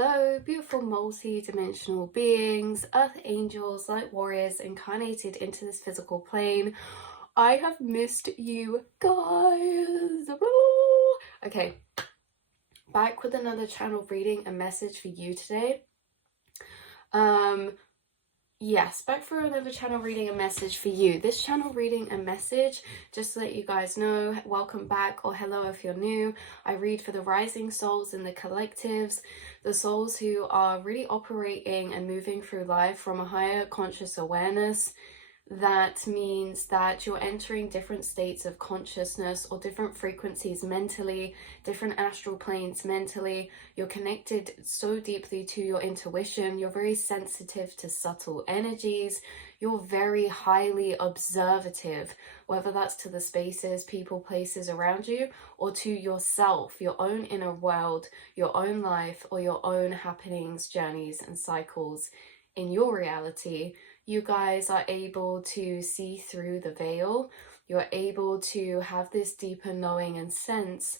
Hello, beautiful multi-dimensional beings, earth angels, light warriors incarnated into this physical plane. I have missed you guys. Okay, back with another channel reading, a message for you today. Yes, back for another channel reading, a message for you. This channel reading a message, just to let you guys know, welcome back or hello if you're new. I read for the rising souls in the collectives, the souls who are really operating and moving through life from a higher conscious awareness. That means that you're entering different states of consciousness or different frequencies mentally, different astral planes mentally. You're connected so deeply to your intuition. You're very sensitive to subtle energies. You're very highly observative, whether that's to the spaces, people, places around you, or to yourself, your own inner world, your own life, or your own happenings, journeys, and cycles in your reality. You guys are able to see through the veil. You're able to have this deeper knowing and sense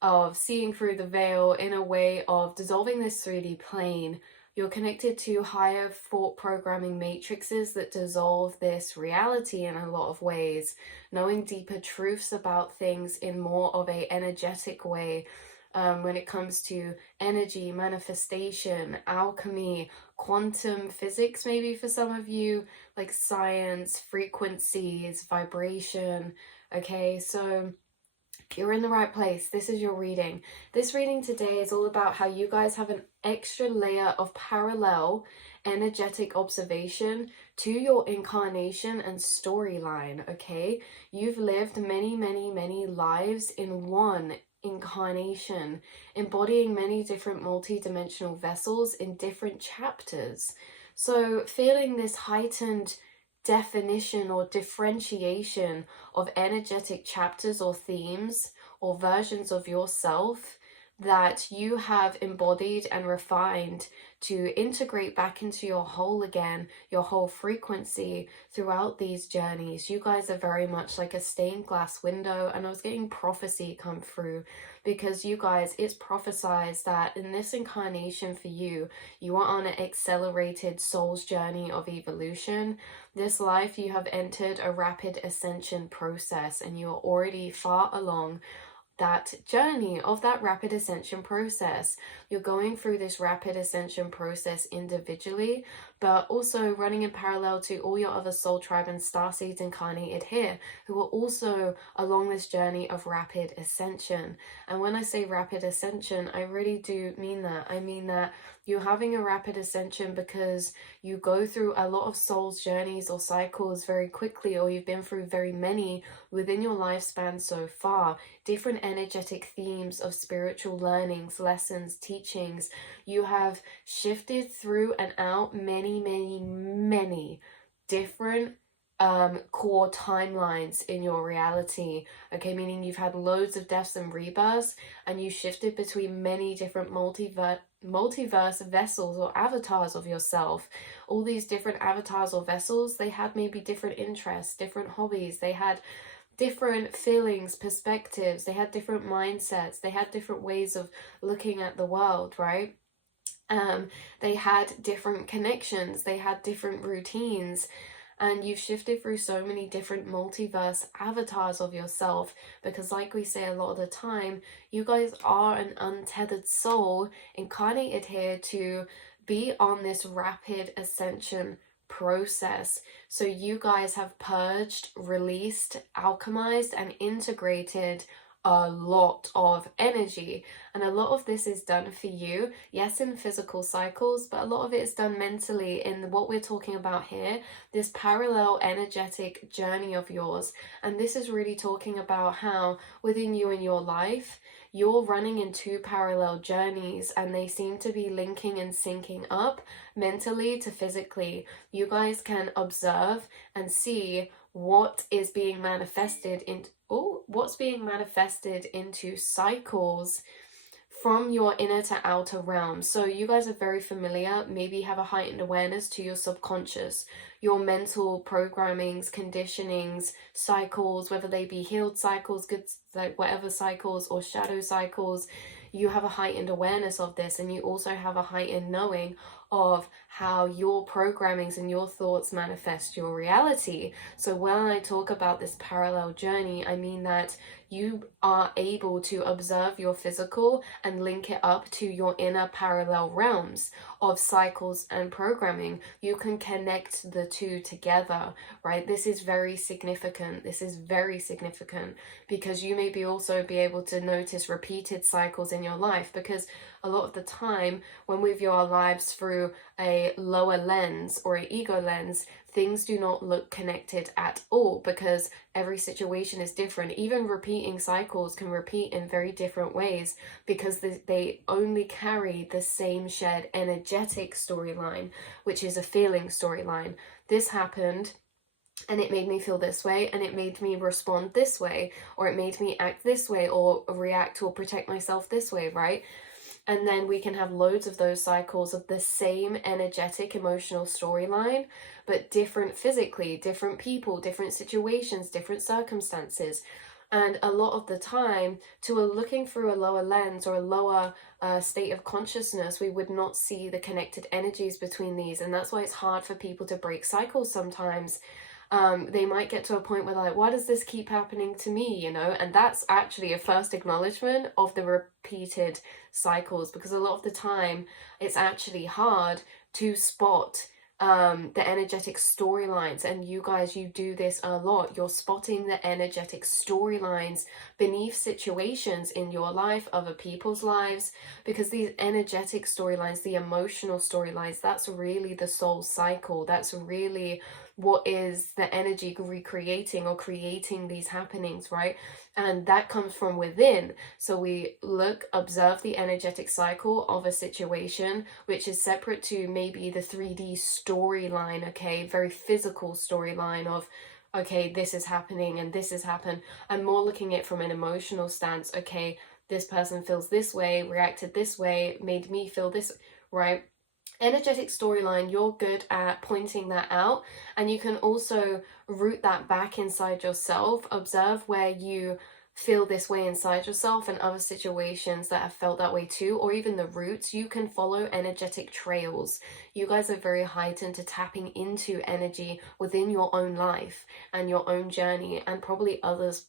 of seeing through the veil in a way of dissolving this 3D plane. You're connected to higher thought programming matrices that dissolve this reality in a lot of ways, knowing deeper truths about things in more of a energetic way. When it comes to energy, manifestation, alchemy, quantum physics, maybe for some of you, like science, frequencies, vibration. Okay, so you're in the right place. This is your reading. This reading today is all about how you guys have an extra layer of parallel energetic observation to your incarnation and storyline. Okay, you've lived many, many, many lives in one incarnation, embodying many different multi-dimensional vessels in different chapters. So feeling this heightened definition or differentiation of energetic chapters or themes or versions of yourself that you have embodied and refined to integrate back into your whole again, your whole frequency throughout these journeys. You guys are very much like a stained glass window, and I was getting prophecy come through because you guys, it's prophesized that in this incarnation for you, you are on an accelerated soul's journey of evolution. This life, you have entered a rapid ascension process and you are already far along that journey of that rapid ascension process. You're going through this rapid ascension process individually, but also running in parallel to all your other soul tribe and starseeds incarnated here who are also along this journey of rapid ascension. And when I say rapid ascension, I really do mean that. I mean that you're having a rapid ascension because you go through a lot of soul's journeys or cycles very quickly, or you've been through very many within your lifespan so far. Different energetic themes of spiritual learnings, lessons, teachings. You have shifted through and out many, many, many different core timelines in your reality. Okay, meaning you've had loads of deaths and rebirths, and you shifted between many different multiverse vessels or avatars of yourself. All these different avatars or vessels, they had maybe different interests, different hobbies, they had different feelings, perspectives, they had different mindsets, they had different ways of looking at the world, right? They had different connections, they had different routines, and you've shifted through so many different multiverse avatars of yourself because, like we say a lot of the time, you guys are an untethered soul incarnated here to be on this rapid ascension process. So you guys have purged, released, alchemized, and integrated a lot of energy, and a lot of this is done for you, yes, in physical cycles, but a lot of it is done mentally in what we're talking about here, this parallel energetic journey of yours. And this is really talking about how within you and your life, you're running in two parallel journeys, and they seem to be linking and syncing up mentally to physically. You guys can observe and see what is being manifested into cycles from your inner to outer realm. So you guys are very familiar, maybe have a heightened awareness to your subconscious, your mental programmings, conditionings, cycles, whether they be healed cycles, good, like whatever cycles, or shadow cycles. you have a heightened awareness of this, and you also have a heightened knowing of how your programmings and your thoughts manifest your reality. So when I talk about this parallel journey, I mean that you are able to observe your physical and link it up to your inner parallel realms of cycles and programming. You can connect the two together, right? This is very significant. This is very significant because you may also be able to notice repeated cycles in your life, because a lot of the time when we view our lives through a lower lens or an ego lens, things do not look connected at all because every situation is different. Even repeating cycles can repeat in very different ways because they only carry the same shared energetic storyline, which is a feeling storyline. This happened and it made me feel this way, and it made me respond this way, or it made me act this way, or react or protect myself this way, right? And then we can have loads of those cycles of the same energetic emotional storyline, but different physically, different people, different situations, different circumstances. And a lot of the time, looking through a lower lens or a lower state of consciousness, we would not see the connected energies between these. And that's why it's hard for people to break cycles sometimes. They might get to a point where like, why does this keep happening to me, you know? And that's actually a first acknowledgement of the repeated cycles, because a lot of the time it's actually hard to spot the energetic storylines. And you guys, you do this a lot. You're spotting the energetic storylines beneath situations in your life, other people's lives, because these energetic storylines, the emotional storylines, that's really the soul cycle. That's really what is the energy recreating or creating these happenings, right? And that comes from within. So we observe the energetic cycle of a situation, which is separate to maybe the 3D storyline, okay, very physical storyline of, okay, this is happening and this has happened. I'm more looking at it from an emotional stance. Okay, this person feels this way, reacted this way, made me feel this, right? Energetic storyline, you're good at pointing that out, and you can also root that back inside yourself. Observe where you feel this way inside yourself and other situations that have felt that way too, or even the roots. You can follow energetic trails. You guys are very heightened to tapping into energy within your own life and your own journey, and probably others'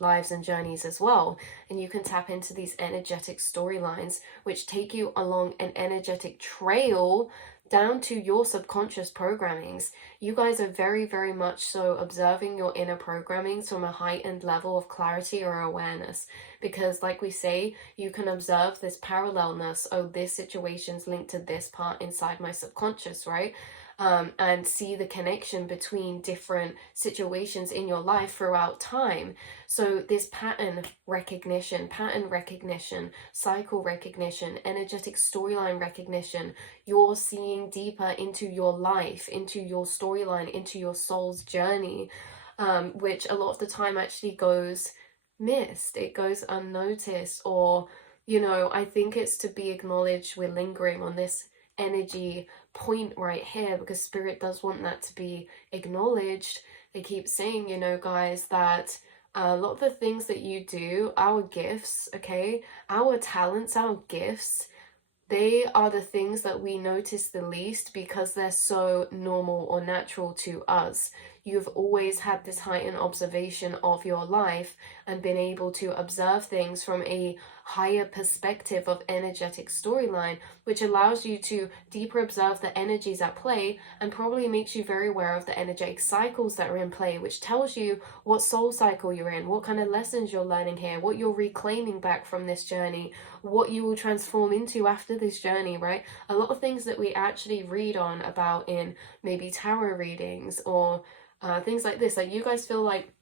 lives and journeys as well. And you can tap into these energetic storylines which take you along an energetic trail down to your subconscious programmings. You guys are very, very much so observing your inner programmings from a heightened level of clarity or awareness. Because like we say, you can observe this parallelness. Oh, this situation's linked to this part inside my subconscious, right? And see the connection between different situations in your life throughout time. So this pattern recognition, cycle recognition, energetic storyline recognition, you're seeing deeper into your life, into your storyline, into your soul's journey, which a lot of the time actually goes missed. It goes unnoticed, or, you know, I think it's to be acknowledged. We're lingering on this energy point right here because spirit does want that to be acknowledged. They keep saying, you know, guys, that a lot of the things that you do, our gifts, okay, our talents, our gifts, they are the things that we notice the least because they're so normal or natural to us. You've always had this heightened observation of your life and been able to observe things from a higher perspective of energetic storyline, which allows you to deeper observe the energies at play and probably makes you very aware of the energetic cycles that are in play, which tells you what soul cycle you're in, what kind of lessons you're learning here, what you're reclaiming back from this journey, what you will transform into after this journey, right? A lot of things that we actually read on about in maybe tarot readings or things like this, like you guys feel like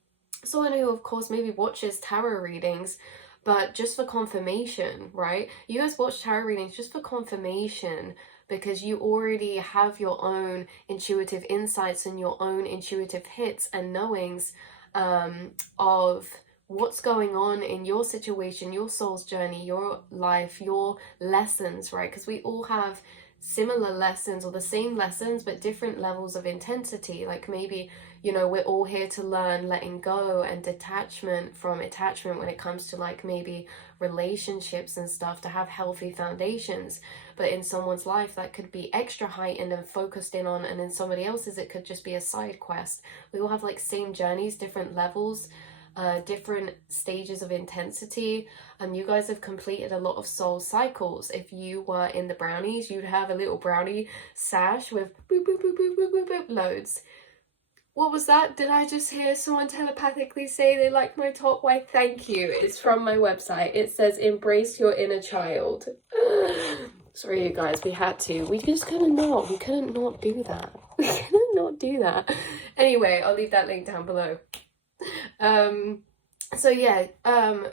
someone who of course maybe watches tarot readings but just for confirmation, right? You guys watch tarot readings just for confirmation because you already have your own intuitive insights and your own intuitive hits and knowings of what's going on in your situation, your soul's journey, your life, your lessons, right? Because we all have similar lessons or the same lessons but different levels of intensity. Like maybe, you know, we're all here to learn letting go and detachment from attachment when it comes to like maybe relationships and stuff, to have healthy foundations. But in someone's life that could be extra heightened and focused in on, and in somebody else's it could just be a side quest. We all have like same journeys, different levels, different stages of intensity, and you guys have completed a lot of soul cycles. If you were in the brownies, you'd have a little brownie sash with boop boop boop boop boop boop boop loads. What was that? Did I just hear someone telepathically say they like my top? Why, thank you. It's from my website. It says embrace your inner child. Sorry, you guys, we had to. We just couldn't not. We couldn't not do that. We couldn't not do that. Anyway, I'll leave that link down below. So yeah,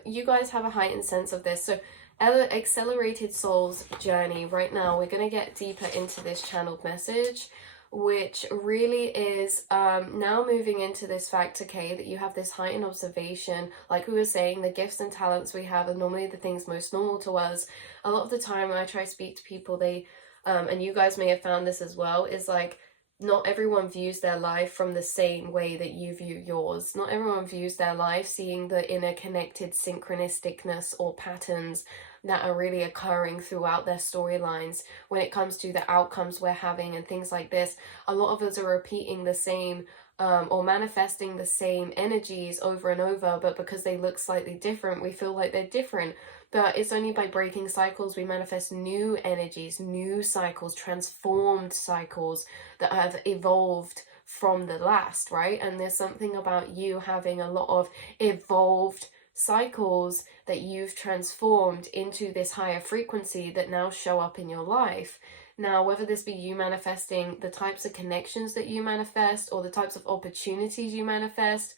you guys have a heightened sense of this. So accelerated soul's journey. Right now, we're going to get deeper into this channeled message, which really is now moving into this fact, okay, that you have this heightened observation. Like we were saying, the gifts and talents we have are normally the things most normal to us. A lot of the time when I try to speak to people, they, and you guys may have found this as well, is like, not everyone views their life from the same way that you view yours. Not everyone views their life seeing the interconnected synchronisticness or patterns that are really occurring throughout their storylines when it comes to the outcomes we're having and things like this. A lot of us are repeating the same or manifesting the same energies over and over, but because they look slightly different, we feel like they're different. But it's only by breaking cycles we manifest new energies, new cycles, transformed cycles that have evolved from the last, right? And there's something about you having a lot of evolved cycles that you've transformed into this higher frequency that now show up in your life. Now, whether this be you manifesting the types of connections that you manifest or the types of opportunities you manifest,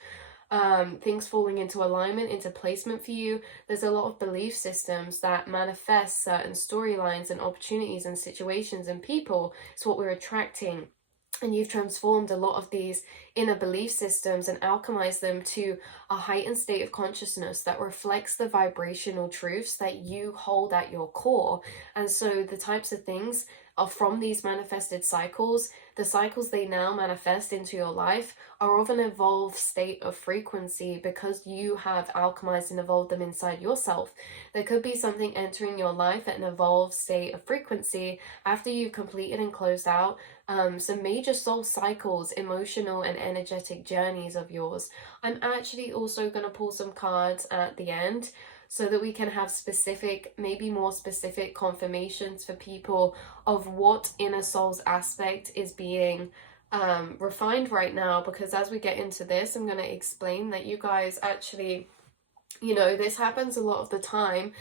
things falling into alignment, into placement for you, there's a lot of belief systems that manifest certain storylines and opportunities and situations and people. It's what we're attracting. And you've transformed a lot of these inner belief systems and alchemized them to a heightened state of consciousness that reflects the vibrational truths that you hold at your core. And so the types of things are from these manifested cycles. The cycles they now manifest into your life are of an evolved state of frequency because you have alchemized and evolved them inside yourself. There could be something entering your life at an evolved state of frequency after you've completed and closed out some major soul cycles, emotional and energetic journeys of yours. I'm actually also going to pull some cards at the end so that we can have specific, maybe more specific confirmations for people of what inner soul's aspect is being refined right now. Because as we get into this, I'm going to explain that you guys actually, you know, this happens a lot of the time.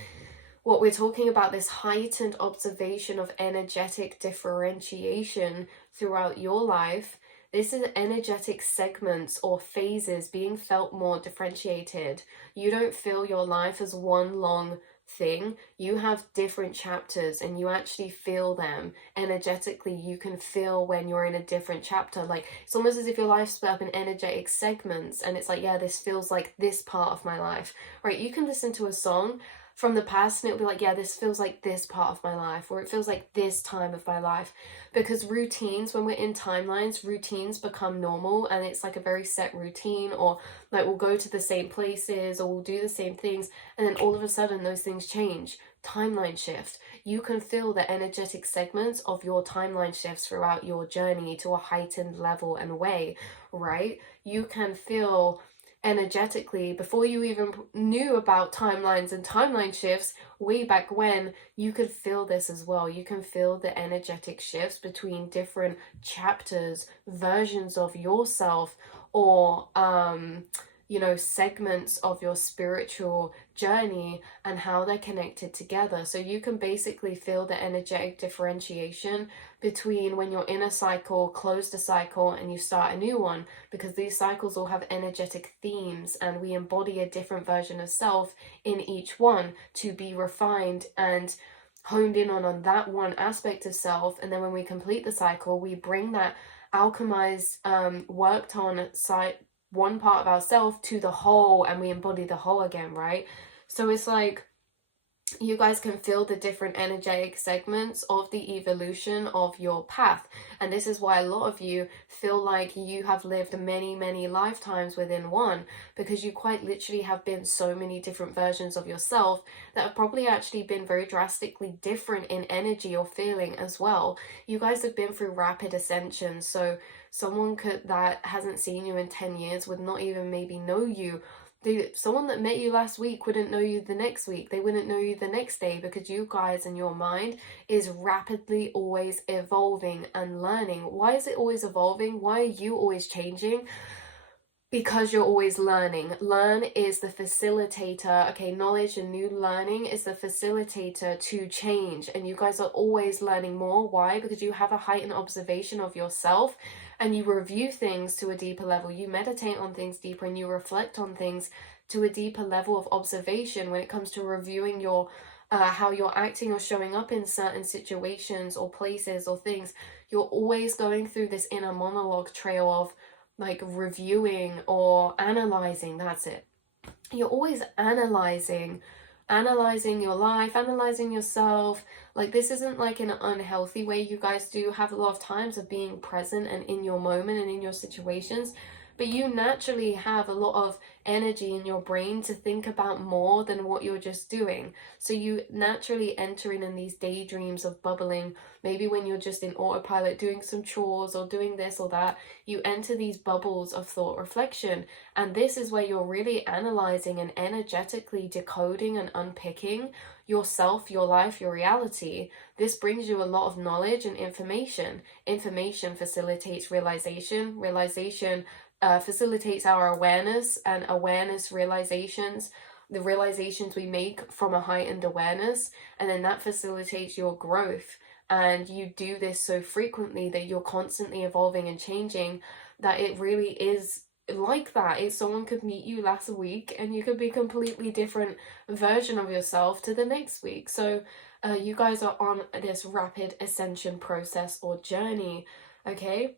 What we're talking about, this heightened observation of energetic differentiation throughout your life. This is energetic segments or phases being felt more differentiated. You don't feel your life as one long thing. You have different chapters and you actually feel them energetically. You can feel when you're in a different chapter. Like it's almost as if your life's split up in energetic segments and it's like, yeah, this feels like this part of my life, right? You can listen to a song from the past and it'll be like, yeah, this feels like this part of my life, or it feels like this time of my life. Because routines, when we're in timelines, routines become normal and it's like a very set routine, or like we'll go to the same places or we'll do the same things and then all of a sudden those things change. Timeline shift. You can feel the energetic segments of your timeline shifts throughout your journey to a heightened level and way, right? You can feel energetically, before you even knew about timelines and timeline shifts, way back when, you could feel this as well. You can feel the energetic shifts between different chapters, versions of yourself, or you know, segments of your spiritual journey and how they're connected together. So you can basically feel the energetic differentiation between when you're in a cycle, closed a cycle, and you start a new one, because these cycles all have energetic themes and we embody a different version of self in each one to be refined and honed in on that one aspect of self. And then when we complete the cycle, we bring that alchemized, worked on one part of ourselves to the whole, and we embody the whole again, right? So it's like you guys can feel the different energetic segments of the evolution of your path. And this is why a lot of you feel like you have lived many lifetimes within one, because you quite literally have been so many different versions of yourself that have probably actually been very drastically different in energy or feeling as well. You guys have been through rapid ascension, so someone that hasn't seen you in 10 years would not even maybe know you. Someone that met you last week wouldn't know you the next week. They wouldn't know you the next day, because you guys and your mind is rapidly always evolving and learning. Why is it always evolving? Why are you always changing? Because you're always learning. Learn is the facilitator. Okay, knowledge and new learning is the facilitator to change. And you guys are always learning more. Why? Because you have a heightened observation of yourself, and you review things to a deeper level. You meditate on things deeper, and you reflect on things to a deeper level of observation when it comes to reviewing your how you're acting or showing up in certain situations or places or things. You're always going through this inner monologue trail of like reviewing or analyzing. That's it. You're always analyzing your life, analyzing yourself. Like, this isn't like in an unhealthy way. You guys do have a lot of times of being present and in your moment and in your situations, but you naturally have a lot of energy in your brain to think about more than what you're just doing. So you naturally enter in these daydreams of bubbling. Maybe when you're just in autopilot doing some chores or doing this or that, you enter these bubbles of thought reflection. And this is where you're really analyzing and energetically decoding and unpicking yourself, your life, your reality. This brings you a lot of knowledge and information. Information facilitates realization. Realization facilitates our awareness, and awareness realizations, the realizations we make from a heightened awareness, and then that facilitates your growth. And you do this so frequently that you're constantly evolving and changing, that it really is like that. If someone could meet you last week and you could be a completely different version of yourself to the next week. So you guys are on this rapid ascension process or journey. Okay,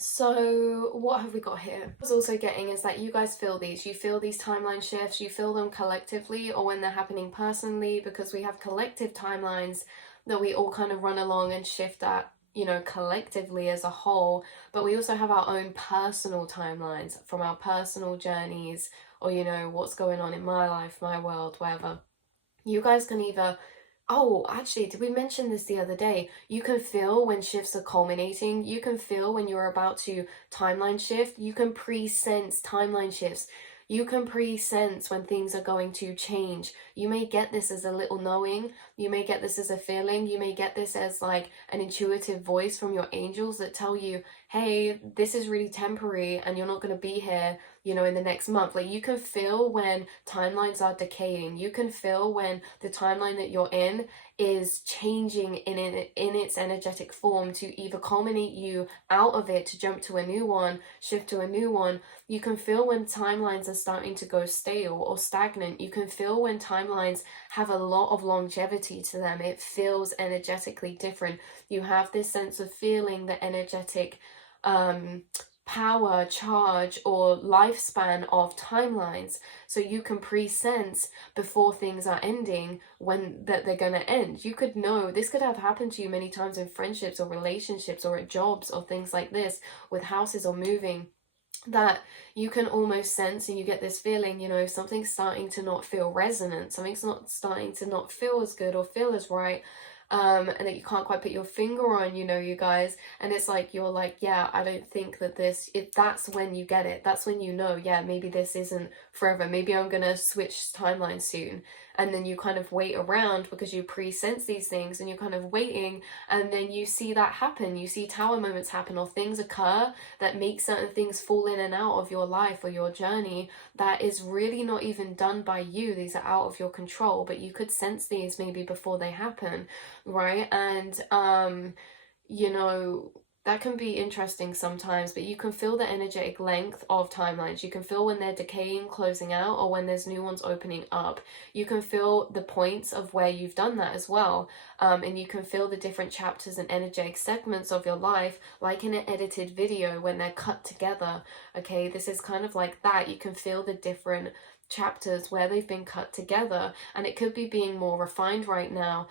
so what have we got here? What I was also getting is that you guys feel these. You feel these timeline shifts. You feel them collectively or when they're happening personally, because we have collective timelines that we all kind of run along and shift at, you know, collectively as a whole. But we also have our own personal timelines from our personal journeys, or, you know, what's going on in my life, my world, wherever. You guys can either... Oh, actually, did we mention this the other day? You can feel when shifts are culminating. You can feel when you're about to timeline shift. You can pre-sense timeline shifts. You can pre-sense when things are going to change. You may get this as a little knowing. You may get this as a feeling. You may get this as like an intuitive voice from your angels that tell you, hey, this is really temporary and you're not going to be here, you know, in the next month. Like, you can feel when timelines are decaying. You can feel when the timeline that you're in is changing in its energetic form to either culminate you out of it to jump to a new one, shift to a new one. You can feel when timelines are starting to go stale or stagnant. You can feel when timelines have a lot of longevity to them. It feels energetically different. You have this sense of feeling the energetic power, charge, or lifespan of timelines, so you can pre-sense before things are ending when that they're going to end. You could know, this could have happened to you many times in friendships or relationships or at jobs or things like this, with houses or moving, that you can almost sense and you get this feeling, you know, something's starting to not feel resonant, something's not starting to not feel as good or feel as right. And that you can't quite put your finger on, you know, you guys, and it's like, you're like, yeah, I don't think that this, if that's when you get it, that's when you know, yeah, maybe this isn't forever, maybe I'm gonna switch timelines soon. And then you kind of wait around because you pre-sense these things and you're kind of waiting, and then you see that happen. You see tower moments happen or things occur that make certain things fall in and out of your life or your journey that is really not even done by you. These are out of your control, but you could sense these maybe before they happen, right? And you know, that can be interesting sometimes, but you can feel the energetic length of timelines. You can feel when they're decaying, closing out, or when there's new ones opening up. You can feel the points of where you've done that as well. And you can feel the different chapters and energetic segments of your life, like in an edited video when they're cut together. Okay, this is kind of like that. You can feel the different chapters where they've been cut together, and it could be being more refined right now.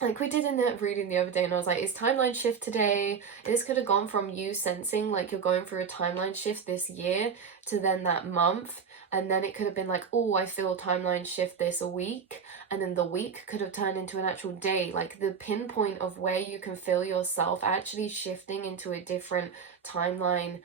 Like we did in that reading the other day, and I was like, is timeline shift today? This could have gone from you sensing like you're going through a timeline shift this year to then that month, and then it could have been like, oh, I feel timeline shift this week, and then the week could have turned into an actual day. Like the pinpoint of where you can feel yourself actually shifting into a different timeline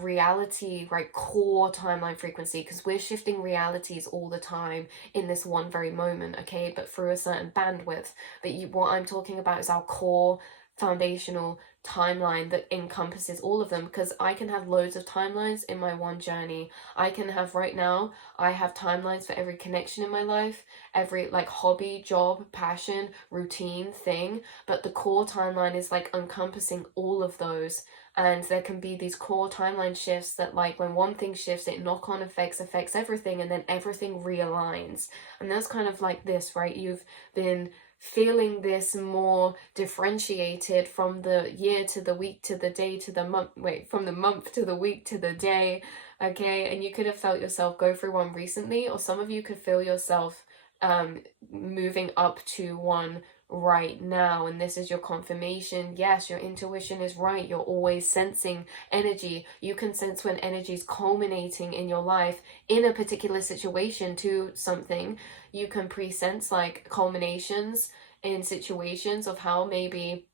reality, right, core timeline frequency, because we're shifting realities all the time in this one very moment, okay, but through a certain bandwidth. But what I'm talking about is our core foundational timeline that encompasses all of them, because I can have loads of timelines in my one journey. I can have, right now, I have timelines for every connection in my life, every like hobby, job, passion, routine, thing, but the core timeline is like encompassing all of those. And there can be these core timeline shifts that, like, when one thing shifts, it knock-on effects affects everything, and then everything realigns. And that's kind of like this, right? You've been feeling this more differentiated from the year to the week to the day to the month, from the month to the week to the day, okay? And you could have felt yourself go through one recently, or some of you could feel yourself moving up to one right now, and this is your confirmation. Yes, your intuition is right. You're always sensing energy. You can sense when energy is culminating in your life in a particular situation to something. You can pre-sense like culminations in situations of how maybe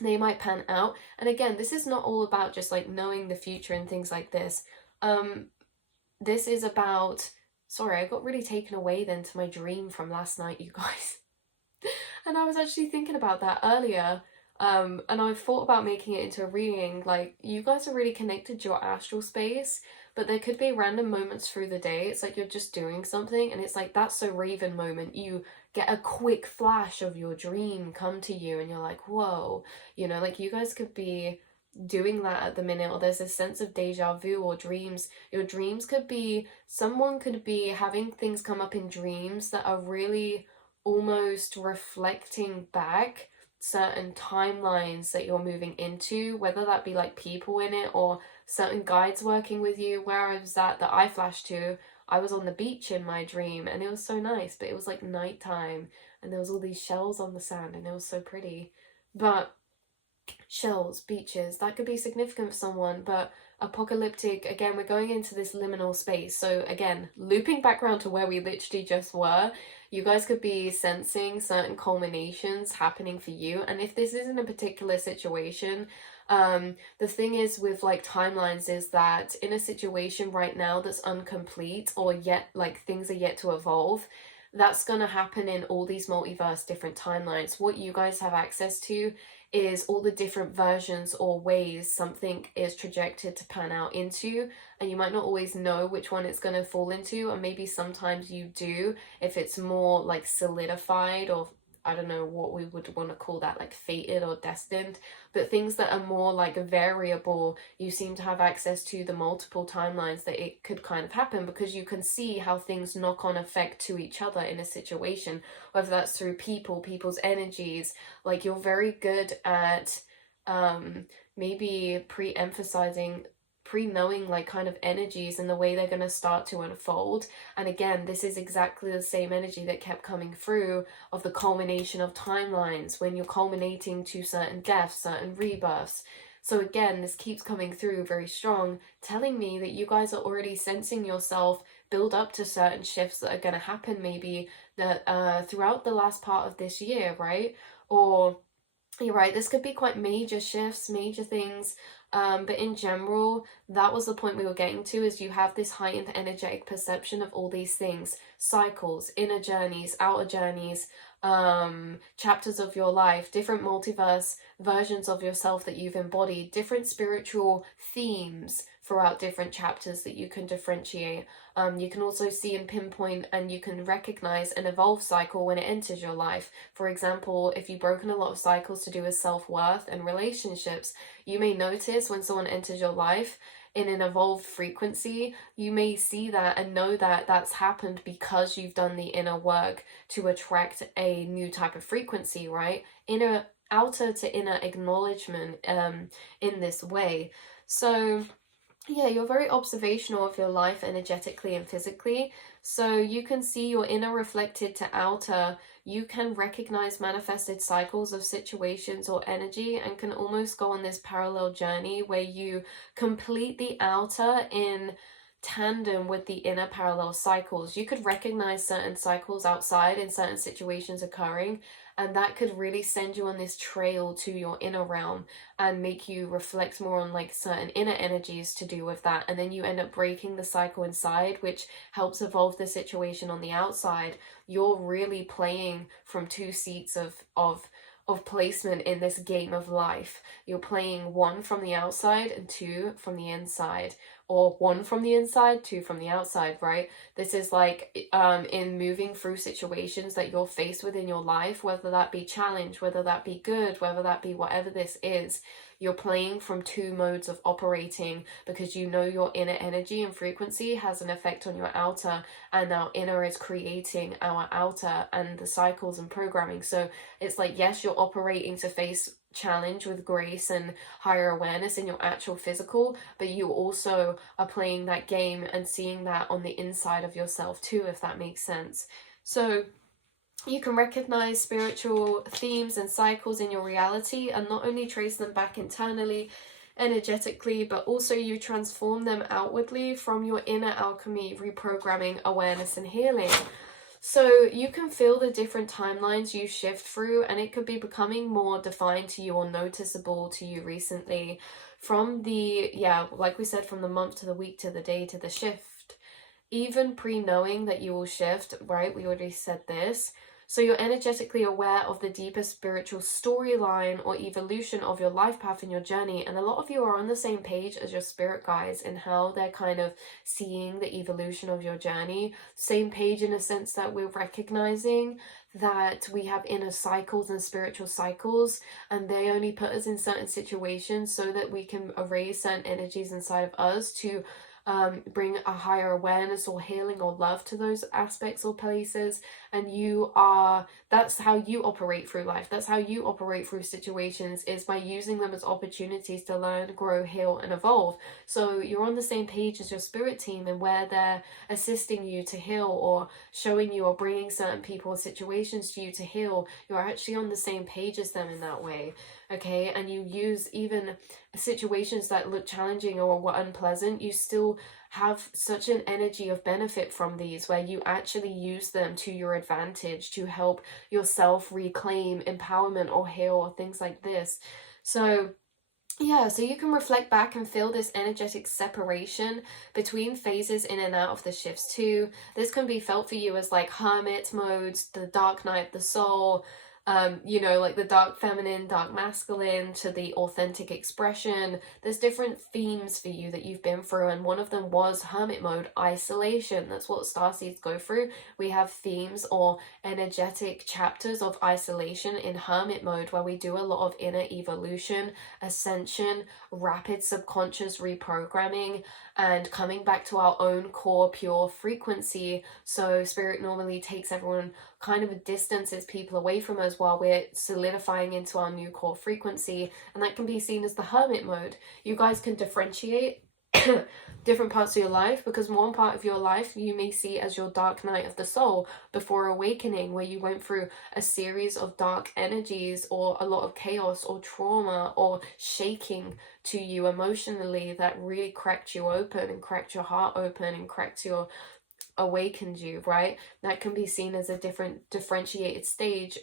they might pan out. And again, this is not all about just like knowing the future and things like this. This is about, sorry, I got really taken away then to my dream from last night, you guys. And I was actually thinking about that earlier, and I thought about making it into a reading. Like, you guys are really connected to your astral space, but there could be random moments through the day. It's like you're just doing something, and it's like that's a Raven moment. You get a quick flash of your dream come to you, and you're like, whoa, you know, like you guys could be doing that at the minute, or there's a sense of deja vu or dreams. Your dreams could be, someone could be having things come up in dreams that are really almost reflecting back certain timelines that you're moving into, whether that be like people in it or certain guides working with you. Where I was at, that I flashed to, I was on the beach in my dream, and it was so nice, but it was like nighttime, and there was all these shells on the sand, and it was so pretty. But shells, beaches, that could be significant for someone. But apocalyptic, again, we're going into this liminal space. So again, looping back around to where we literally just were, you guys could be sensing certain culminations happening for you. And if this isn't a particular situation, the thing is with like timelines is that in a situation right now that's incomplete, or yet like things are yet to evolve, that's gonna happen in all these multiverse different timelines. What you guys have access to is all the different versions or ways something is trajected to pan out into, and you might not always know which one it's going to fall into, or maybe sometimes you do if it's more like solidified, or I don't know what we would want to call that, like fated or destined. But things that are more like variable, you seem to have access to the multiple timelines that it could kind of happen, because you can see how things knock on effect to each other in a situation, whether that's through people, people's energies. Like, you're very good at maybe pre-emphasizing, pre-knowing like kind of energies and the way they're going to start to unfold. And again, this is exactly the same energy that kept coming through of the culmination of timelines, when you're culminating to certain deaths, certain rebirths. So again, this keeps coming through very strong, telling me that you guys are already sensing yourself build up to certain shifts that are going to happen maybe that throughout the last part of this year, right? Or you're right, this could be quite major shifts, major things, but in general, that was the point we were getting to, is you have this heightened energetic perception of all these things: cycles, inner journeys, outer journeys, chapters of your life, different multiverse versions of yourself that you've embodied, different spiritual themes throughout different chapters that you can differentiate. You can also see and pinpoint, and you can recognize an evolve cycle when it enters your life. For example, if you've broken a lot of cycles to do with self-worth and relationships, you may notice when someone enters your life in an evolved frequency, you may see that and know that that's happened because you've done the inner work to attract a new type of frequency, right? Outer to inner acknowledgement in this way. So yeah, you're very observational of your life energetically and physically. So you can see your inner reflected to outer. You can recognize manifested cycles of situations or energy, and can almost go on this parallel journey where you complete the outer in tandem with the inner parallel cycles. You could recognize certain cycles outside in certain situations occurring, and that could really send you on this trail to your inner realm and make you reflect more on like certain inner energies to do with that. And then you end up breaking the cycle inside, which helps evolve the situation on the outside. You're really playing from two seats of placement in this game of life. You're playing one from the outside and two from the inside, or one from the inside, two from the outside, right? This is like in moving through situations that you're faced with in your life, whether that be challenge, whether that be good, whether that be whatever this is. You're playing from two modes of operating, because you know your inner energy and frequency has an effect on your outer, and our inner is creating our outer and the cycles and programming. So it's like, yes, you're operating to face challenge with grace and higher awareness in your actual physical, but you also are playing that game and seeing that on the inside of yourself too, if that makes sense. So you can recognize spiritual themes and cycles in your reality, and not only trace them back internally, energetically, but also you transform them outwardly from your inner alchemy, reprogramming, awareness, and healing. So you can feel the different timelines you shift through, and it could be becoming more defined to you or noticeable to you recently from the, like we said, from the month to the week to the day to the shift. Even pre-knowing that you will shift, right? We already said this. So you're energetically aware of the deeper spiritual storyline or evolution of your life path and your journey. And a lot of you are on the same page as your spirit guides in how they're kind of seeing the evolution of your journey. Same page in a sense that we're recognizing that we have inner cycles and spiritual cycles, and they only put us in certain situations so that we can erase certain energies inside of us to bring a higher awareness or healing or love to those aspects or places. And that's how you operate through life. That's how you operate through situations, is by using them as opportunities to learn, grow, heal, and evolve. So you're on the same page as your spirit team, and where they're assisting you to heal or showing you or bringing certain people or situations to you to heal, you're actually on the same page as them in that way. Okay, and you use even situations that look challenging or were unpleasant, you still have such an energy of benefit from these, where you actually use them to your advantage to help yourself reclaim empowerment or heal or things like this. So yeah, so you can reflect back and feel this energetic separation between phases in and out of the shifts too. This can be felt for you as like hermit modes, the dark night of the soul, like the dark feminine, dark masculine, to the authentic expression. There's different themes for you that you've been through, and one of them was hermit mode, isolation. That's what starseeds go through. We have themes or energetic chapters of isolation in hermit mode, where we do a lot of inner evolution, ascension, rapid subconscious reprogramming, and coming back to our own core pure frequency. So spirit normally takes everyone kind of distances people away from us while we're solidifying into our new core frequency, and that can be seen as the hermit mode. You guys can differentiate different parts of your life, because one part of your life you may see as your dark night of the soul before awakening, where you went through a series of dark energies or a lot of chaos or trauma or shaking to you emotionally that really cracked you open and cracked your heart open and awakened you, right? That can be seen as a differentiated stage.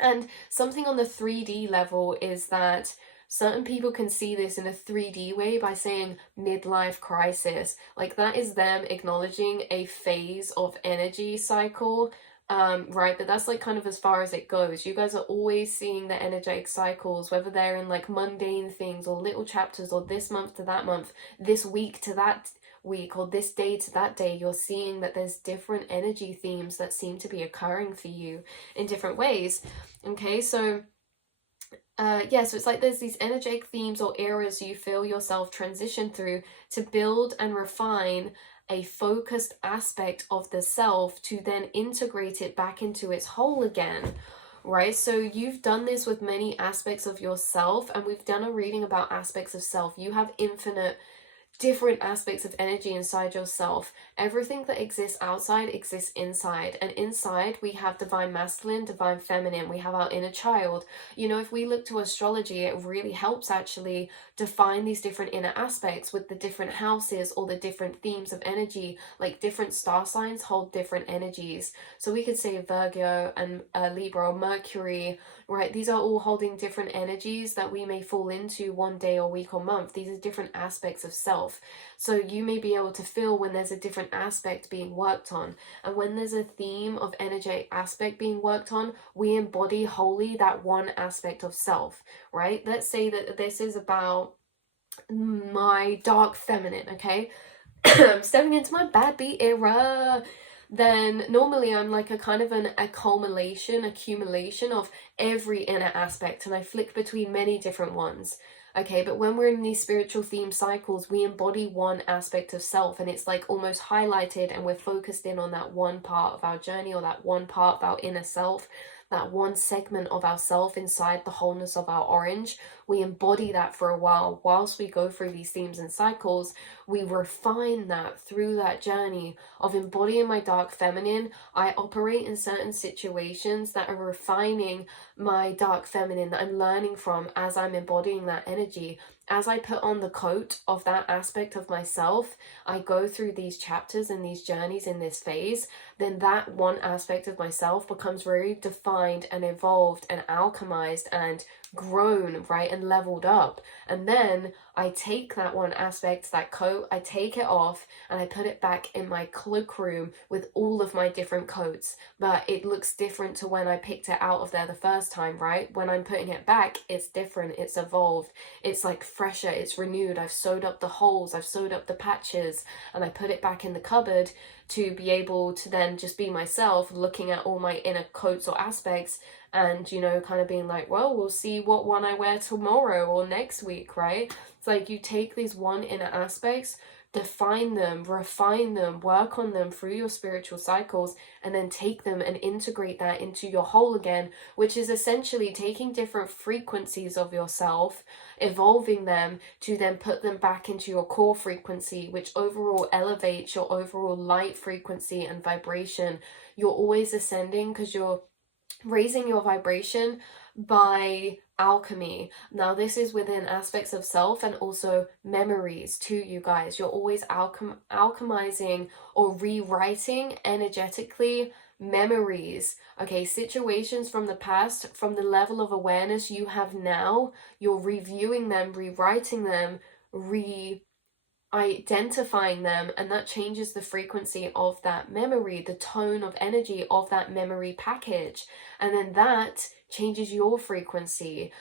And something on the 3D level is that certain people can see this in a 3D way by saying midlife crisis. Like, that is them acknowledging a phase of energy cycle, right? But that's like kind of as far as it goes. You guys are always seeing the energetic cycles, whether they're in like mundane things or little chapters, or this month to that month, this week to that week, or this day to that day. You're seeing that there's different energy themes that seem to be occurring for you in different ways. Okay, so so it's like there's these energetic themes or eras you feel yourself transition through to build and refine a focused aspect of the self, to then integrate it back into its whole again. Right, so you've done this with many aspects of yourself, and we've done a reading about aspects of self. You have infinite different aspects of energy inside yourself. Everything that exists outside exists inside, and inside we have divine masculine, divine feminine, we have our inner child. You know, if we look to astrology, it really helps actually define these different inner aspects with the different houses or the different themes of energy. Like different star signs hold different energies, so we could say Virgo and Libra or Mercury, right? These are all holding different energies that we may fall into one day or week or month. These are different aspects of self. So you may be able to feel when there's a different aspect being worked on. And when there's a theme of energetic aspect being worked on, we embody wholly that one aspect of self, right? Let's say that this is about my dark feminine, okay? I'm stepping into my bad beat era. Then normally I'm like a kind of an accumulation of every inner aspect, and I flick between many different ones. Okay, but when we're in these spiritual theme cycles, we embody one aspect of self, and it's like almost highlighted, and we're focused in on that one part of our journey, or that one part of our inner self, that one segment of ourself inside the wholeness of our orange. We embody that for a while whilst we go through these themes and cycles. We refine that through that journey of embodying my dark feminine. I operate in certain situations that are refining my dark feminine that I'm learning from as I'm embodying that energy. As I put on the coat of that aspect of myself, I go through these chapters and these journeys in this phase, then that one aspect of myself becomes very defined and evolved and alchemized and grown, right, and leveled up. And then I take that one aspect, that coat, I take it off and I put it back in my cloakroom with all of my different coats. But it looks different to when I picked it out of there the first time, right? When I'm putting it back, it's different, it's evolved, it's like fresher, it's renewed. I've sewed up the holes, I've sewed up the patches, and I put it back in the cupboard to be able to then just be myself, looking at all my inner coats or aspects and, you know, kind of being like, well, we'll see what one I wear tomorrow or next week, right? It's like you take these one inner aspects, define them, refine them, work on them through your spiritual cycles, and then take them and integrate that into your whole again, which is essentially taking different frequencies of yourself, evolving them to then put them back into your core frequency, which overall elevates your overall light frequency and vibration. You're always ascending because you're raising your vibration by alchemy. Now this is within aspects of self and also memories too, you guys. You're always alchemizing or rewriting energetically memories, okay, situations from the past, from the level of awareness you have now. You're reviewing them, rewriting them, identifying them, and that changes the frequency of that memory, the tone of energy of that memory package, and then that changes your frequency.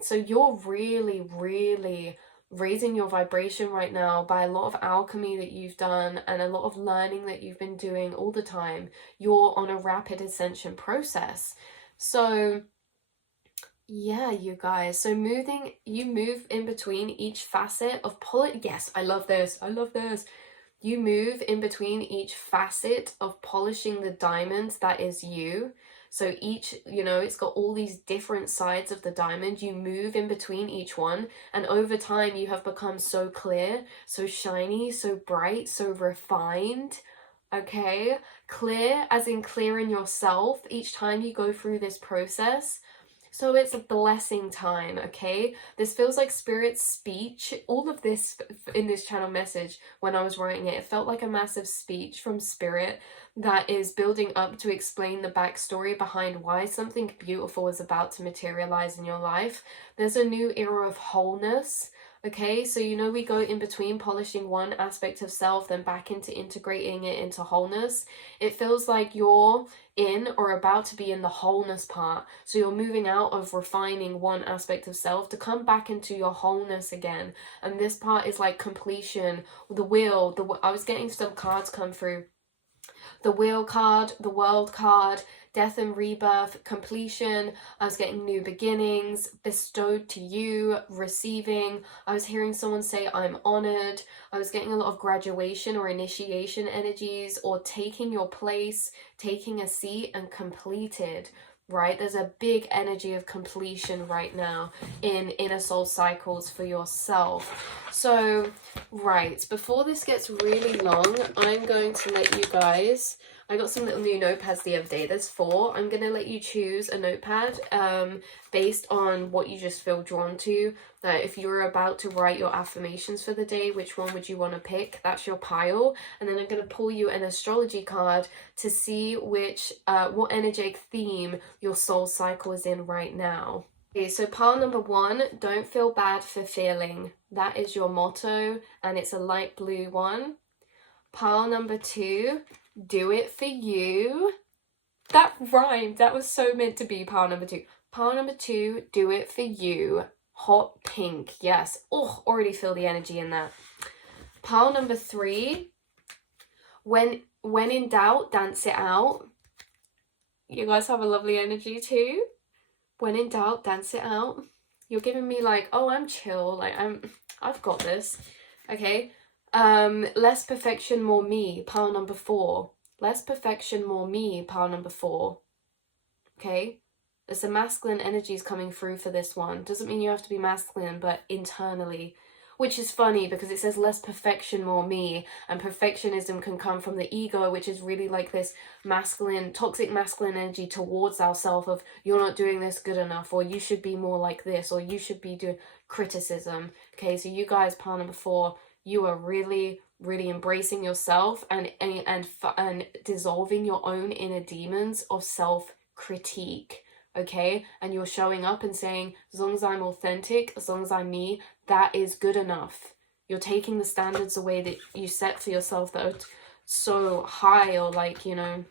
So you're really raising your vibration right now by a lot of alchemy that you've done and a lot of learning that you've been doing all the time. You're on a rapid ascension process. So yeah, you guys. So you move in between each facet of yes, I love this. You move in between each facet of polishing the diamond that is you. So each, you know, it's got all these different sides of the diamond. You move in between each one, and over time you have become so clear, so shiny, so bright, so refined. Okay? Clear as in clear in yourself each time you go through this process. So it's a blessing time, okay? This feels like Spirit's speech. All of this in this channel message, when I was writing it, it felt like a massive speech from Spirit that is building up to explain the backstory behind why something beautiful is about to materialize in your life. There's a new era of wholeness. Okay, so you know we go in between polishing one aspect of self, then back into integrating it into wholeness. It feels like you're in or about to be in the wholeness part. So you're moving out of refining one aspect of self to come back into your wholeness again. And this part is like completion, the wheel. I was getting some cards come through. The wheel card, the world card, death and rebirth, completion. I was getting new beginnings, bestowed to you, receiving. I was hearing someone say, I'm honored. I was getting a lot of graduation or initiation energies, or taking your place, taking a seat, and completed. right? There's a big energy of completion right now in inner soul cycles for yourself. So, right, before this gets really long, I'm going to let you guys, I got some little new notepads the other day. There's 4. I'm going to let you choose a notepad based on what you just feel drawn to. That if you're about to write your affirmations for the day, which one would you want to pick? That's your pile. And then I'm going to pull you an astrology card to see which what energetic theme your soul cycle is in right now. Okay, so pile number 1, don't feel bad for feeling. That is your motto, and it's a light blue one. Pile number 2, do it for you. That rhymed. That was so meant to be pile number 2. Pile number 2, do it for you. Hot pink. Yes. Oh, already feel the energy in that. Pile number 3, when in doubt, dance it out. You guys have a lovely energy too. When in doubt, dance it out. You're giving me like, oh, I'm chill. Like I've got this. Okay. Less perfection, more me. Pile number 4. Less perfection, more me. Pile number 4. Okay. There's some masculine energies coming through for this one. Doesn't mean you have to be masculine, but internally. Which is funny because it says less perfection, more me. And perfectionism can come from the ego, which is really like this masculine, toxic masculine energy towards ourselves of you're not doing this good enough, or you should be more like this, or you should be doing criticism. Okay, so you guys, pile number 4, you are really embracing yourself and dissolving your own inner demons of self-critique. Okay, and you're showing up and saying, as long as I'm authentic, as long as I'm me, that is good enough. You're taking the standards away that you set for yourself that are so high, or like, you know.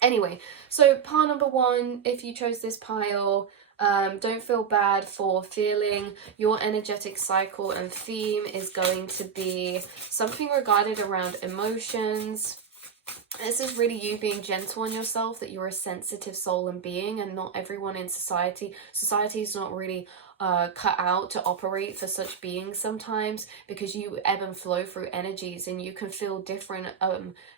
Anyway, so pile number 1, if you chose this pile, don't feel bad for feeling. Your energetic cycle and theme is going to be something regarded around emotions. This is really you being gentle on yourself, that you're a sensitive soul and being, and not everyone in society is not really cut out to operate for such beings sometimes, because you ebb and flow through energies and you can feel different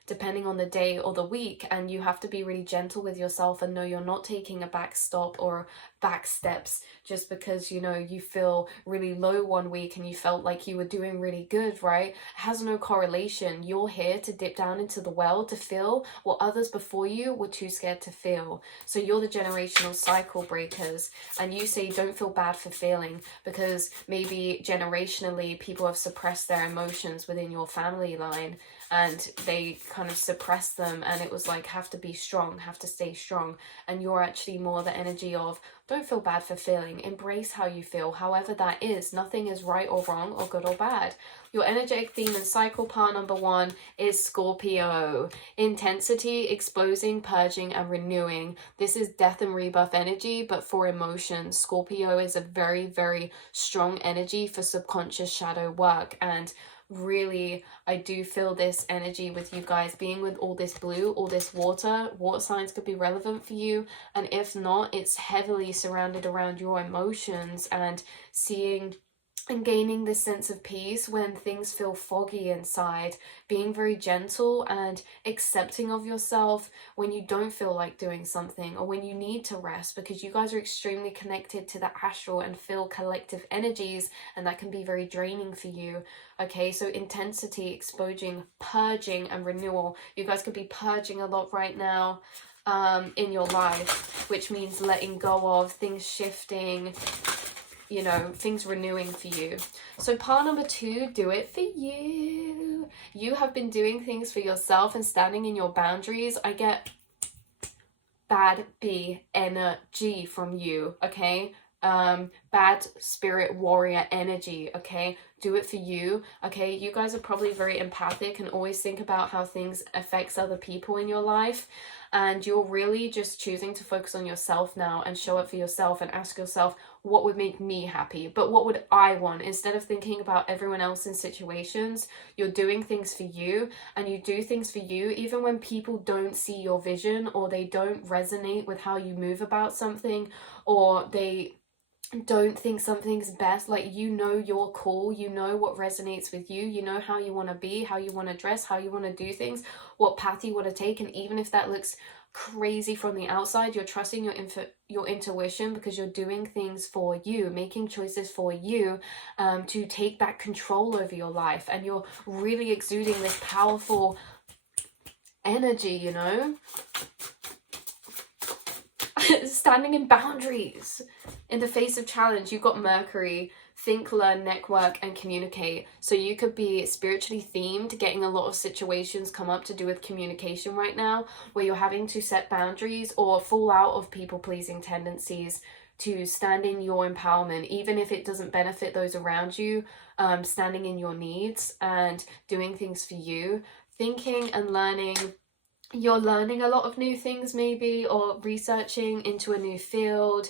depending on the day or the week, and you have to be really gentle with yourself and know you're not taking a back stop or back steps just because, you know, you feel really low one week and you felt like you were doing really good, right? It has no correlation. You're here to dip down into the well to feel what others before you were too scared to feel. So you're the generational cycle breakers, and you say don't feel bad for feeling because maybe generationally people have suppressed their emotions within your family line, and they kind of suppressed them, and it was like, have to be strong, have to stay strong. And you're actually more the energy of don't feel bad for feeling, embrace how you feel, however that is. Nothing is right or wrong or good or bad. Your energetic theme and cycle part number 1 is Scorpio. Intensity, exposing, purging, and renewing. This is death and rebirth energy, but for emotions. Scorpio is a very strong energy for subconscious shadow work, and really I do feel this energy with you guys being with all this blue, all this water signs could be relevant for you, and if not, it's heavily surrounded around your emotions and seeing and gaining this sense of peace when things feel foggy inside, being very gentle and accepting of yourself when you don't feel like doing something or when you need to rest, because you guys are extremely connected to the astral and feel collective energies, and that can be very draining for you. Okay, so intensity, exposing, purging, and renewal. You guys could be purging a lot right now in your life, which means letting go of things, shifting, you know, things renewing for you. So part number 2, do it for you. You have been doing things for yourself and standing in your boundaries. I get bad B energy from you, okay? Bad spirit warrior energy, okay? Do it for you, okay? You guys are probably very empathic and always think about how things affects other people in your life, and you're really just choosing to focus on yourself now and show up for yourself and ask yourself, what would make me happy? But what would I want? Instead of thinking about everyone else in situations, you're doing things for you, and you do things for you even when people don't see your vision, or they don't resonate with how you move about something, or they don't think something's best. Like, you know, you're cool, you know what resonates with you, you know how you want to be, how you want to dress, how you want to do things, what path you want to take, and even if that looks crazy from the outside. You're trusting your intuition because you're doing things for you, making choices for you, to take back control over your life. And you're really exuding this powerful energy, you know? Standing in boundaries in the face of challenge. You've got Mercury, think, learn, network, and communicate. So you could be spiritually themed, getting a lot of situations come up to do with communication right now, where you're having to set boundaries or fall out of people-pleasing tendencies to stand in your empowerment, even if it doesn't benefit those around you, standing in your needs and doing things for you. Thinking and learning. You're learning a lot of new things maybe, or researching into a new field.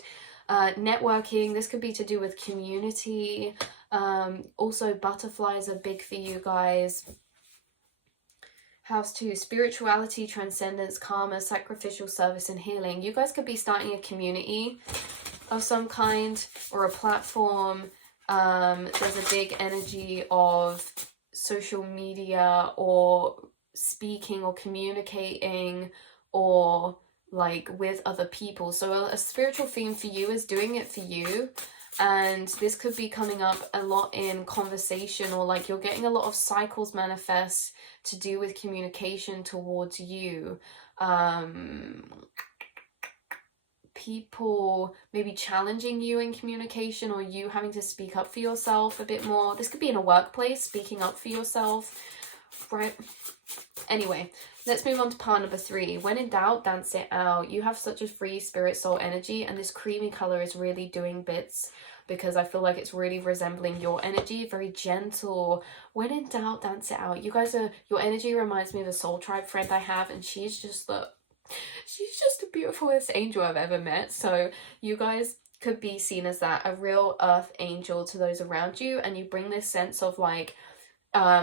Networking, this could be to do with community. Also butterflies are big for you guys. House 2, spirituality, transcendence, karma, sacrificial service, and healing. You guys could be starting a community of some kind, or a platform. There's a big energy of social media, or speaking or communicating, or like with other people. So a spiritual theme for you is doing it for you, and this could be coming up a lot in conversation, or like you're getting a lot of cycles manifest to do with communication towards you. People maybe challenging you in communication, or you having to speak up for yourself a bit more. This could be in a workplace, speaking up for yourself, right? Anyway, let's move on to part number 3. When in doubt, dance it out. You have such a free spirit soul energy, and this creamy color is really doing bits, because I feel like it's really resembling your energy. Very gentle. When in doubt, dance it out. You guys are, your energy reminds me of a soul tribe friend I have, and she's just the beautifulest angel I've ever met. So you guys could be seen as that, a real earth angel to those around you, and you bring this sense of like,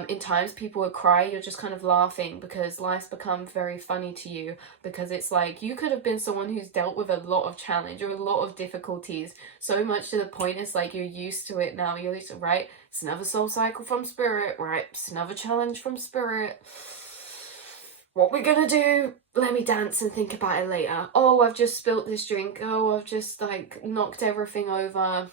in times people would cry, you're just kind of laughing because life's become very funny to you, because it's like you could have been someone who's dealt with a lot of challenge or a lot of difficulties, so much to the point it's like you're used to it now. You're used to, right, it's another soul cycle from spirit, right, it's another challenge from spirit. What we're gonna do? Let me dance and think about it later. Oh, I've just spilt this drink. Oh, I've just like knocked everything over.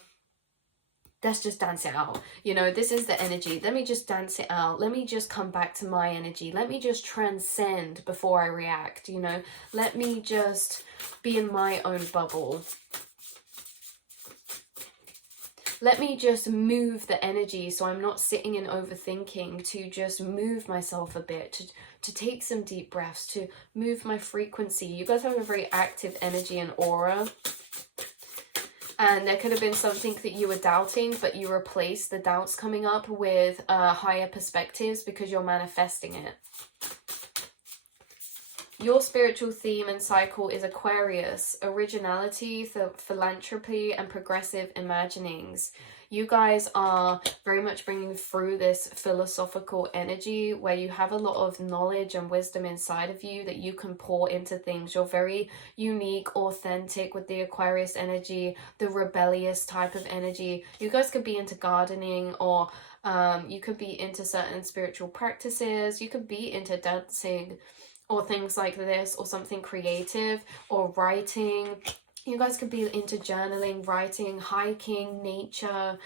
Let's just dance it out. You know, this is the energy. Let me just dance it out. Let me just come back to my energy. Let me just transcend before I react, you know. Let me just be in my own bubble. Let me just move the energy, so I'm not sitting and overthinking, to just move myself a bit, to take some deep breaths, to move my frequency. You guys have a very active energy and aura. And there could have been something that you were doubting, but you replaced the doubts coming up with higher perspectives because you're manifesting it. Your spiritual theme and cycle is Aquarius, originality, philanthropy, and progressive imaginings. You guys are very much bringing through this philosophical energy where you have a lot of knowledge and wisdom inside of you that you can pour into things. You're very unique, authentic with the Aquarius energy, the rebellious type of energy. You guys could be into gardening, or you could be into certain spiritual practices. You could be into dancing or things like this, or something creative, or writing. You guys could be into journaling, writing, hiking, nature,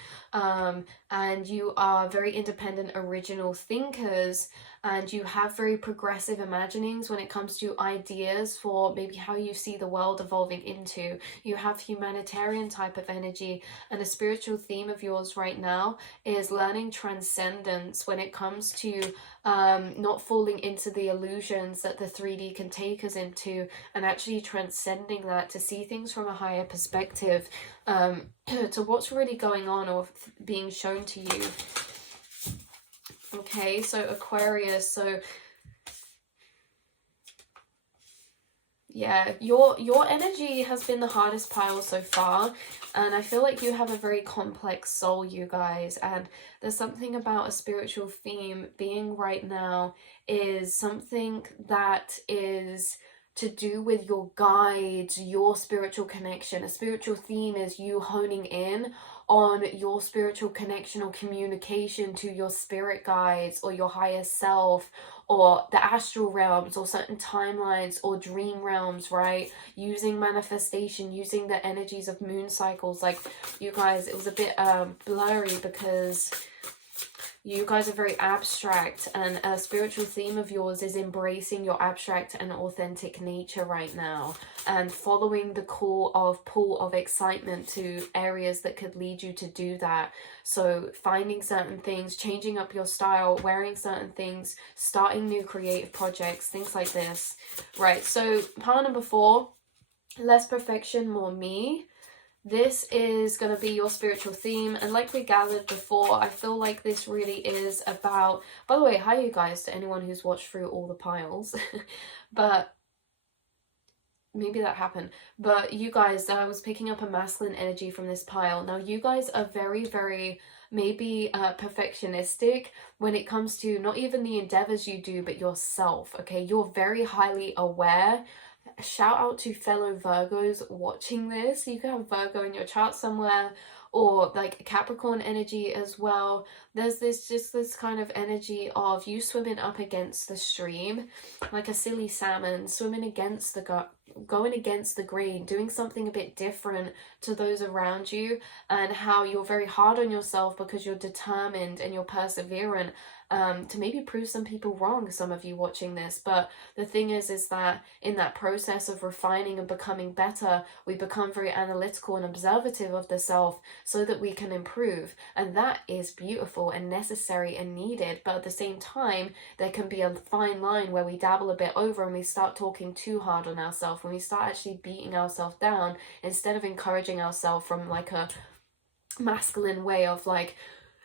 and you are very independent, original thinkers, and you have very progressive imaginings when it comes to ideas for maybe how you see the world evolving into. You have humanitarian type of energy, and a spiritual theme of yours right now is learning transcendence when it comes to not falling into the illusions that the 3D can take us into, and actually transcending that to see things from a higher perspective, to what's really going on or being shown to you. Okay, so Aquarius, so yeah, your energy has been the hardest pile so far, and I feel like you have a very complex soul, you guys, and there's something about a spiritual theme being right now is something that is to do with your guides, your spiritual connection. A spiritual theme is you honing in on your spiritual connection or communication to your spirit guides or your higher self or the astral realms or certain timelines or dream realms, right? Using manifestation, using the energies of moon cycles. Like, you guys, it was a bit blurry because you guys are very abstract, and a spiritual theme of yours is embracing your abstract and authentic nature right now and following the pull of excitement to areas that could lead you to do that. So finding certain things, changing up your style, wearing certain things, starting new creative projects, things like this, right? So pile number 4, less perfection, more me. This is going to be your spiritual theme, and like we gathered before, I feel like this really is about, by the way, hi you guys to anyone who's watched through all the piles, but maybe that happened, but you guys, I was picking up a masculine energy from this pile. Now you guys are very, very maybe perfectionistic when it comes to not even the endeavors you do, but yourself, okay? You're very highly aware. Shout out to fellow Virgos watching this. You could have Virgo in your chart somewhere, or like Capricorn energy as well. There's this kind of energy of you swimming up against the stream like a silly salmon, swimming against the going against the grain, doing something a bit different to those around you, and how you're very hard on yourself because you're determined and you're perseverant to maybe prove some people wrong, some of you watching this. But the thing is that in that process of refining and becoming better, we become very analytical and observative of the self so that we can improve, and that is beautiful and necessary and needed. But at the same time, there can be a fine line where we dabble a bit over and we start talking too hard on ourselves, when we start actually beating ourselves down instead of encouraging ourselves from like a masculine way of like,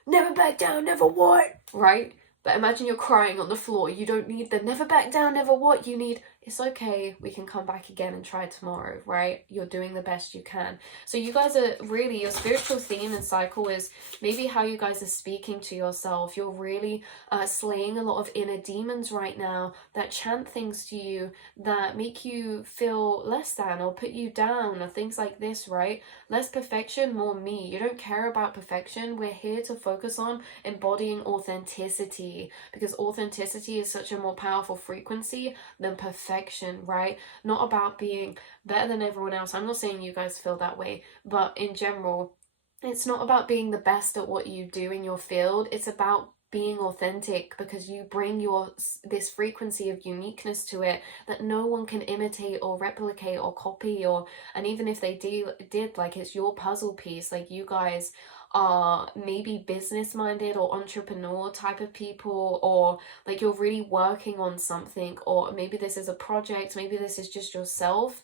never back down, never what, right? But imagine you're crying on the floor. You don't need the never back down, never what. You need, it's okay, we can come back again and try tomorrow, right? You're doing the best you can. So you guys are really, your spiritual theme and cycle is maybe how you guys are speaking to yourself. You're really slaying a lot of inner demons right now that chant things to you that make you feel less than or put you down or things like this, right? Less perfection, more me. You don't care about perfection. We're here to focus on embodying authenticity, because authenticity is such a more powerful frequency than perfection, right? Not about being better than everyone else. I'm not saying you guys feel that way, but in general, it's not about being the best at what you do in your field. It's about being authentic, because you bring this frequency of uniqueness to it that no one can imitate or replicate or copy, or, and even if they did, like, it's your puzzle piece. Like, you guys are maybe business minded or entrepreneur type of people, or like you're really working on something, or maybe this is a project, maybe this is just yourself.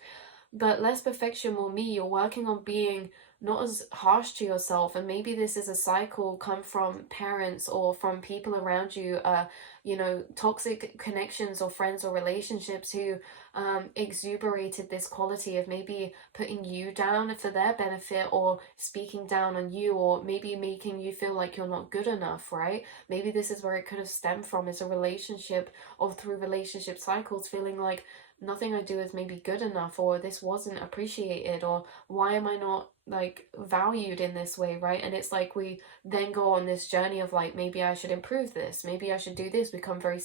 But less perfection, more me. You're working on being not as harsh to yourself, and maybe this is a cycle come from parents or from people around you, you know, toxic connections or friends or relationships who exuberated this quality of maybe putting you down for their benefit, or speaking down on you, or maybe making you feel like you're not good enough, right? Maybe this is where it could have stemmed from, is a relationship, or through relationship cycles, feeling like nothing I do is maybe good enough, or this wasn't appreciated, or why am I not like valued in this way, right? And it's like we then go on this journey of like, maybe I should improve this, maybe I should do this, become very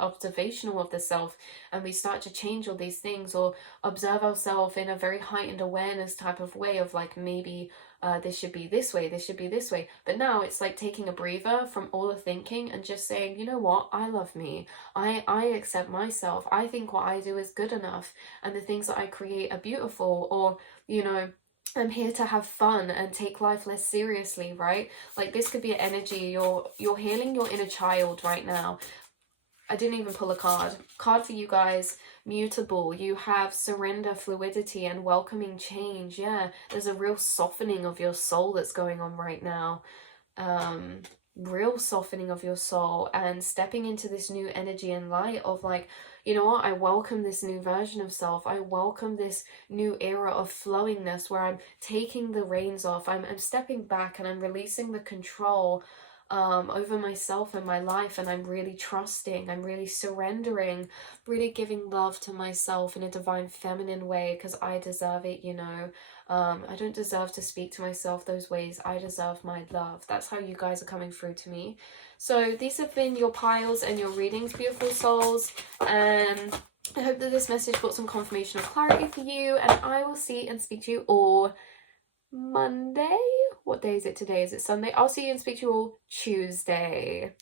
observational of the self, and we start to change all these things, or observe ourselves in a very heightened awareness type of way of like, maybe this should be this way, this should be this way. But now it's like taking a breather from all the thinking and just saying, you know what, I love me, I accept myself, I think what I do is good enough, and the things that I create are beautiful, or, you know, I'm here to have fun and take life less seriously, right? Like, this could be an energy, you're healing your inner child right now. I didn't even pull a card for you guys. Mutable. You have surrender, fluidity, and welcoming change. Yeah, there's a real softening of your soul that's going on right now. Real softening of your soul, and stepping into this new energy and light of like, you know what, I welcome this new version of self. I welcome this new era of flowingness where I'm taking the reins off. I'm stepping back and I'm releasing the control. over myself and my life, and I'm really trusting, I'm really surrendering, really giving love to myself in a divine feminine way, because I deserve it, you know. I don't deserve to speak to myself those ways. I deserve my love. That's how you guys are coming through to me. So these have been your piles and your readings, beautiful souls, and I hope that this message brought some confirmation of clarity for you, and I will see and speak to you all Monday. What day is it today? Is it Sunday? I'll see you and speak to you all Tuesday.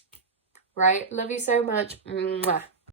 Right? Love you so much. Mwah.